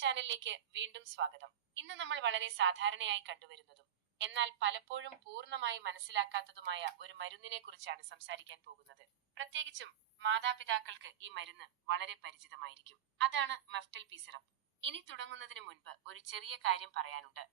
ചാനലിലേക്ക് വീണ്ടും സ്വാഗതം. ഇന്ന് നമ്മൾ വളരെ സാധാരണയായി കണ്ടുവരുന്നതും എന്നാൽ പലപ്പോഴും പൂർണ്ണമായി മനസ്സിലാക്കാത്തതുമായ ഒരു മരുന്നിനെ കുറിച്ചാണ് സംസാരിക്കാൻ പോകുന്നത്. പ്രത്യേകിച്ചും മാതാപിതാക്കൾക്ക് ഈ മരുന്ന് വളരെ പരിചിതമായിരിക്കും. അതാണ് മെഫ്റ്റൽ പി സിറപ്പ്. ഇനി തുടങ്ങുന്നതിന് മുൻപ് ഒരു ചെറിയ കാര്യം പറയാനുണ്ട്.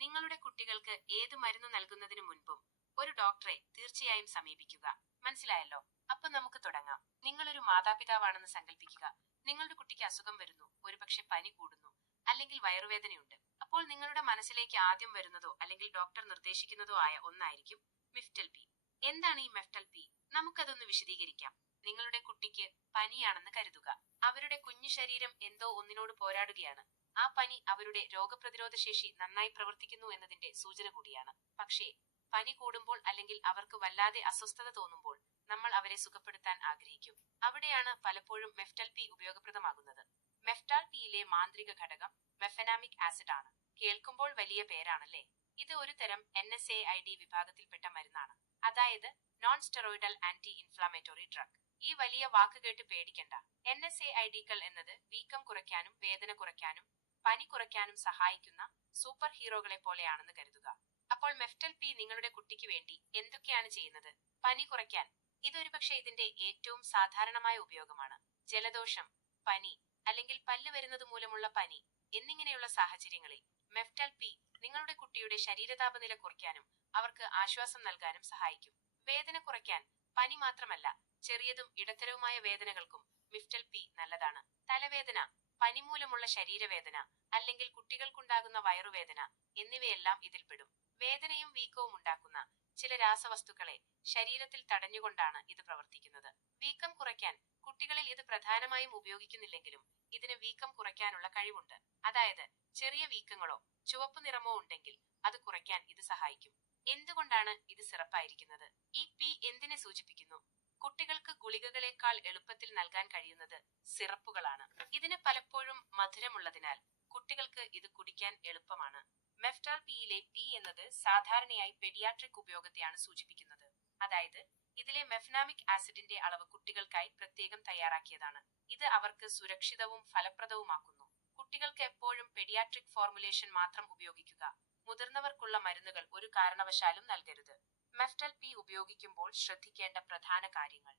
നിങ്ങളുടെ കുട്ടികൾക്ക് ഏത് മരുന്ന് നൽകുന്നതിന് മുൻപും ഒരു ഡോക്ടറെ തീർച്ചയായും സമീപിക്കുക. മനസ്സിലായല്ലോ? അപ്പൊ നമുക്ക് തുടങ്ങാം. നിങ്ങളൊരു മാതാപിതാവാണെന്ന് സങ്കല്പിക്കുക. നിങ്ങളുടെ കുട്ടിക്ക് അസുഖം വരുന്നു, ഒരുപക്ഷെ പനി കൂടുന്നു, അല്ലെങ്കിൽ വയറുവേദനയുണ്ട്. അപ്പോൾ നിങ്ങളുടെ മനസ്സിലേക്ക് ആദ്യം വരുന്നതോ അല്ലെങ്കിൽ ഡോക്ടർ നിർദ്ദേശിക്കുന്നതോ ആയ ഒന്നായിരിക്കും മെഫ്റ്റൽ പി. എന്താണ് ഈ മെഫ്റ്റൽ പി? നമുക്കതൊന്ന് വിശദീകരിക്കാം. നിങ്ങളുടെ കുട്ടിക്ക് പനിയാണെന്ന് കരുതുക. അവരുടെ കുഞ്ഞു ശരീരം എന്തോ ഒന്നിനോട് പോരാടുകയാണ്. ആ പനി അവരുടെ രോഗപ്രതിരോധ ശേഷി നന്നായി പ്രവർത്തിക്കുന്നു എന്നതിന്റെ സൂചന കൂടിയാണ്. പക്ഷേ പനി കൂടുമ്പോൾ അല്ലെങ്കിൽ അവർക്ക് വല്ലാതെ അസ്വസ്ഥത തോന്നുമ്പോൾ നമ്മൾ അവരെ സുഖപ്പെടുത്താൻ ആഗ്രഹിക്കും. അവിടെയാണ് പലപ്പോഴും മെഫ്റ്റൽ പി ഉപയോഗപ്രദമാകുന്നത്. മെഫ്റ്റാൽ പിയിലെ മാന്ത്രിക ഘടകം മെഫെനാമിക് ആസിഡ് ആണ്. കേൾക്കുമ്പോൾ വലിയ പേരാണല്ലേ? ഇത് ഒരു തരം NSAID വിഭാഗത്തിൽപ്പെട്ട മരുന്നാണ്. അതായത് non steroidal anti inflammatory drug. ഈ വലിയ വാക്ക് കേട്ട് പേടിക്കണ്ട. NSAIDകൾ എന്നത് വീക്കം കുറയ്ക്കാനും വേദന കുറയ്ക്കാനും പനി കുറയ്ക്കാനും സഹായിക്കുന്ന സൂപ്പർ ഹീറോകളെ പോലെയാണെന്ന് കരുതുക. അപ്പോൾ മെഫ്റ്റൽ പി നിങ്ങളുടെ കുട്ടിക്ക് വേണ്ടി എന്തൊക്കെയാണ് ചെയ്യുന്നത്? പനി കുറയ്ക്കാൻ ഇതൊരുപക്ഷെ ഇതിന്റെ ഏറ്റവും സാധാരണമായ ഉപയോഗമാണ്. ജലദോഷം, പനി അല്ലെങ്കിൽ പല്ല് വരുന്നത് മൂലമുള്ള പനി എന്നിങ്ങനെയുള്ള സാഹചര്യങ്ങളിൽ മെഫ്റ്റൽ പി നിങ്ങളുടെ കുട്ടിയുടെ ശരീരതാപനില കുറയ്ക്കാനും അവർക്ക് ആശ്വാസം നൽകാനും സഹായിക്കും. വേദന കുറയ്ക്കാൻ പനി മാത്രമല്ല, ചെറിയതും ഇടത്തരവുമായ വേദനകൾക്കും മെഫ്റ്റൽ പി നല്ലതാണ്. തലവേദന, പനി മൂലമുള്ള ശരീരവേദന അല്ലെങ്കിൽ കുട്ടികൾക്കുണ്ടാകുന്ന വയറുവേദന എന്നിവയെല്ലാം ഇതിൽപ്പെടും. വേദനയും വീക്കവും ഉണ്ടാക്കുന്ന ചില രാസവസ്തുക്കളെ ശരീരത്തിൽ തടഞ്ഞുകൊണ്ടാണ് ഇത് പ്രവർത്തിക്കുന്നത്. വീക്കം കുറയ്ക്കാൻ കുട്ടികളിൽ ഇത് പ്രധാനമായും ഉപയോഗിക്കുന്നില്ലെങ്കിലും ഇതിന് വീക്കം കുറയ്ക്കാനുള്ള കഴിവുണ്ട്. അതായത് ചെറിയ വീക്കങ്ങളോ ചുവപ്പ് നിറമോ ഉണ്ടെങ്കിൽ അത് കുറയ്ക്കാൻ ഇത് സഹായിക്കും. എന്തുകൊണ്ടാണ് ഇത് സിറപ്പായിരിക്കുന്നത്? ഈ പി എന്തിനെ സൂചിപ്പിക്കുന്നു? കുട്ടികൾക്ക് ഗുളികകളെക്കാൾ എളുപ്പത്തിൽ നൽകാൻ കഴിയുന്നത് സിറപ്പുകളാണ്. ഇതിന് പലപ്പോഴും മധുരമുള്ളതിനാൽ കുട്ടികൾക്ക് ഇത് കുടിക്കാൻ എളുപ്പമാണ്. മെഫ്റ്റാൽ പിയിലെ പി എന്നത് സാധാരണയായി പെഡിയാട്രിക് ഉപയോഗത്തെയാണ് സൂചിപ്പിക്കുന്നത്. അതായത് ഇതിലെ മെഫ്നാമിക് ആസിഡിന്റെ അളവ് കുട്ടികൾക്കായി പ്രത്യേകം തയ്യാറാക്കിയതാണ്. ഇത് അവർക്ക് സുരക്ഷിതവും ഫലപ്രദവുമാക്കുന്നു. കുട്ടികൾക്ക് എപ്പോഴും പെഡിയാട്രിക് ഫോർമുലേഷൻ മാത്രം ഉപയോഗിക്കുക. മുതിർന്നവർക്കുള്ള മരുന്നുകൾ ഒരു കാരണവശാലും നൽകരുത്. മെഫ്റ്റൽ പി ഉപയോഗിക്കുമ്പോൾ ശ്രദ്ധിക്കേണ്ട പ്രധാന കാര്യങ്ങൾ.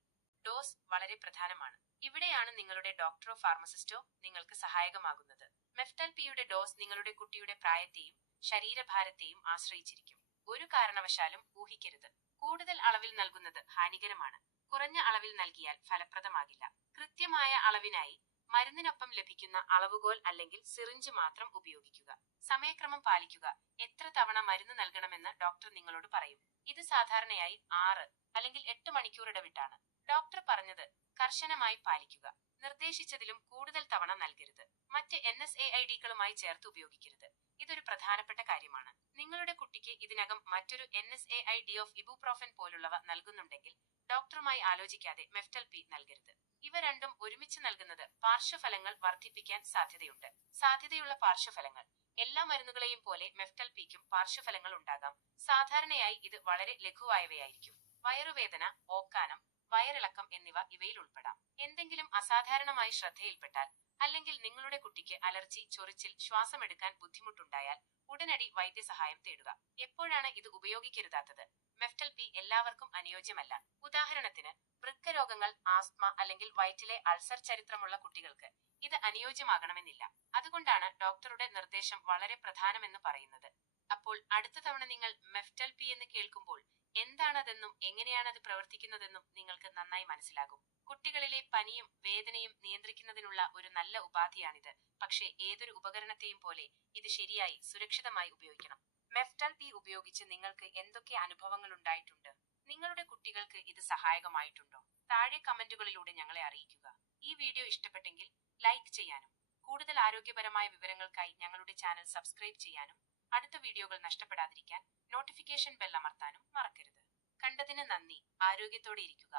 ഡോസ് വളരെ പ്രധാനമാണ്. ഇവിടെയാണ് നിങ്ങളുടെ ഡോക്ടറോ ഫാർമസിസ്റ്റോ നിങ്ങൾക്ക് സഹായകമാകുന്നത്. മെഫ്റ്റൽ പിയുടെ ഡോസ് നിങ്ങളുടെ കുട്ടിയുടെ പ്രായത്തെയും ശരീരഭാരത്തെയും ആശ്രയിച്ചിരിക്കും. ഒരു കാരണവശാലും ഊഹിക്കരുത്. കൂടുതൽ അളവിൽ നൽകുന്നത് ഹാനികരമാണ്. കുറഞ്ഞ അളവിൽ നൽകിയാൽ ഫലപ്രദമാകില്ല. കൃത്യമായ അളവിനായി മരുന്നിനൊപ്പം ലഭിക്കുന്ന അളവുകോൽ അല്ലെങ്കിൽ സിറിഞ്ച് മാത്രം ഉപയോഗിക്കുക. സമയക്രമം പാലിക്കുക. എത്ര തവണ മരുന്ന് നൽകണമെന്ന് ഡോക്ടർ നിങ്ങളോട് പറയും. ഇത് സാധാരണയായി 6 അല്ലെങ്കിൽ 8 മണിക്കൂർ ഇടവിട്ടാണ്. ഡോക്ടർ പറഞ്ഞത് കർശനമായി പാലിക്കുക. നിർദ്ദേശിച്ചതിലും കൂടുതൽ തവണ നൽകരുത്. മറ്റ് NSAIDകളുമായി ചേർത്ത് ഉപയോഗിക്കരുത്. ഇതൊരു പ്രധാനപ്പെട്ട കാര്യമാണ്. നിങ്ങളുടെ കുട്ടിക്ക് ഇതിനകം മറ്റൊരു NSAID ഓഫ് ഇബുപ്രോഫൻ പോലുള്ളവ നൽകുന്നുണ്ടെങ്കിൽ ഡോക്ടറുമായി ആലോചിക്കാതെ മെഫ്റ്റൽ പി നൽകരുത്. ഇവ രണ്ടും ഒരുമിച്ച് നൽകുന്നത് പാർശ്വഫലങ്ങൾ വർദ്ധിപ്പിക്കാൻ സാധ്യതയുണ്ട്. സാധ്യതയുള്ള പാർശ്വഫലങ്ങൾ. എല്ലാ മരുന്നുകളെയും പോലെ മെഫ്റ്റൽ പിക്കും പാർശ്വഫലങ്ങൾ ഉണ്ടാകാം. സാധാരണയായി ഇത് വളരെ ലഘുവായവയായിരിക്കും. വയറുവേദന, ഓക്കാനം, വയറിളക്കം എന്നിവ ഇവയിൽ ഉൾപ്പെടാം. എന്തെങ്കിലും അസാധാരണമായി ശ്രദ്ധയിൽപ്പെട്ടാൽ അല്ലെങ്കിൽ നിങ്ങളുടെ കുട്ടിക്ക് അലർജി, ചൊറിച്ചിൽ, ശ്വാസമെടുക്കാൻ ബുദ്ധിമുട്ടുണ്ടായാൽ ഉടനടി വൈദ്യസഹായം തേടുക. എപ്പോഴാണ് ഇത് ഉപയോഗിക്കരുതാത്തത്? മെഫ്റ്റൽ പി എല്ലാവർക്കും അനുയോജ്യമല്ല. ഉദാഹരണത്തിന് വൃക്ക രോഗങ്ങൾ, ആസ്മ അല്ലെങ്കിൽ വയറ്റിലെ അൾസർ ചരിത്രമുള്ള കുട്ടികൾക്ക് ഇത് അനുയോജ്യമാകണമെന്നില്ല. അതുകൊണ്ടാണ് ഡോക്ടറുടെ നിർദ്ദേശം വളരെ പ്രധാനമെന്ന് പറയുന്നത്. അപ്പോൾ അടുത്ത തവണ നിങ്ങൾ മെഫ്റ്റൽ പി എന്ന് കേൾക്കുമ്പോൾ എന്താണതെന്നും എങ്ങനെയാണത് പ്രവർത്തിക്കുന്നതെന്നും നിങ്ങൾക്ക് നന്നായി മനസ്സിലാകും. കുട്ടികളിലെ പനിയും വേദനയും നിയന്ത്രിക്കുന്നതിനുള്ള ഒരു നല്ല ഉപാധിയാണിത്. പക്ഷേ ഏതൊരു ഉപകരണത്തെയും പോലെ ഇത് ശരിയായി സുരക്ഷിതമായി ഉപയോഗിക്കണം. മെഫ്റ്റൽ പി ഉപയോഗിച്ച് നിങ്ങൾക്ക് എന്തൊക്കെ അനുഭവങ്ങൾ ഉണ്ടായിട്ടുണ്ട്? നിങ്ങളുടെ കുട്ടികൾക്ക് ഇത് സഹായകമായിട്ടുണ്ടോ? താഴെ കമന്റുകളിലൂടെ ഞങ്ങളെ അറിയിക്കുക. ഈ വീഡിയോ ഇഷ്ടപ്പെട്ടെങ്കിൽ ലൈക്ക് ചെയ്യാനും കൂടുതൽ ആരോഗ്യപരമായ വിവരങ്ങൾക്കായി ഞങ്ങളുടെ ചാനൽ സബ്സ്ക്രൈബ് ചെയ്യാനും അടുത്ത വീഡിയോകൾ നഷ്ടപ്പെടാതിരിക്കാൻ നോട്ടിഫിക്കേഷൻ ബെൽ അമർത്താനും മറക്കരുത്. കണ്ടതിന് നന്ദി. ആരോഗ്യത്തോടെ ഇരിക്കുക.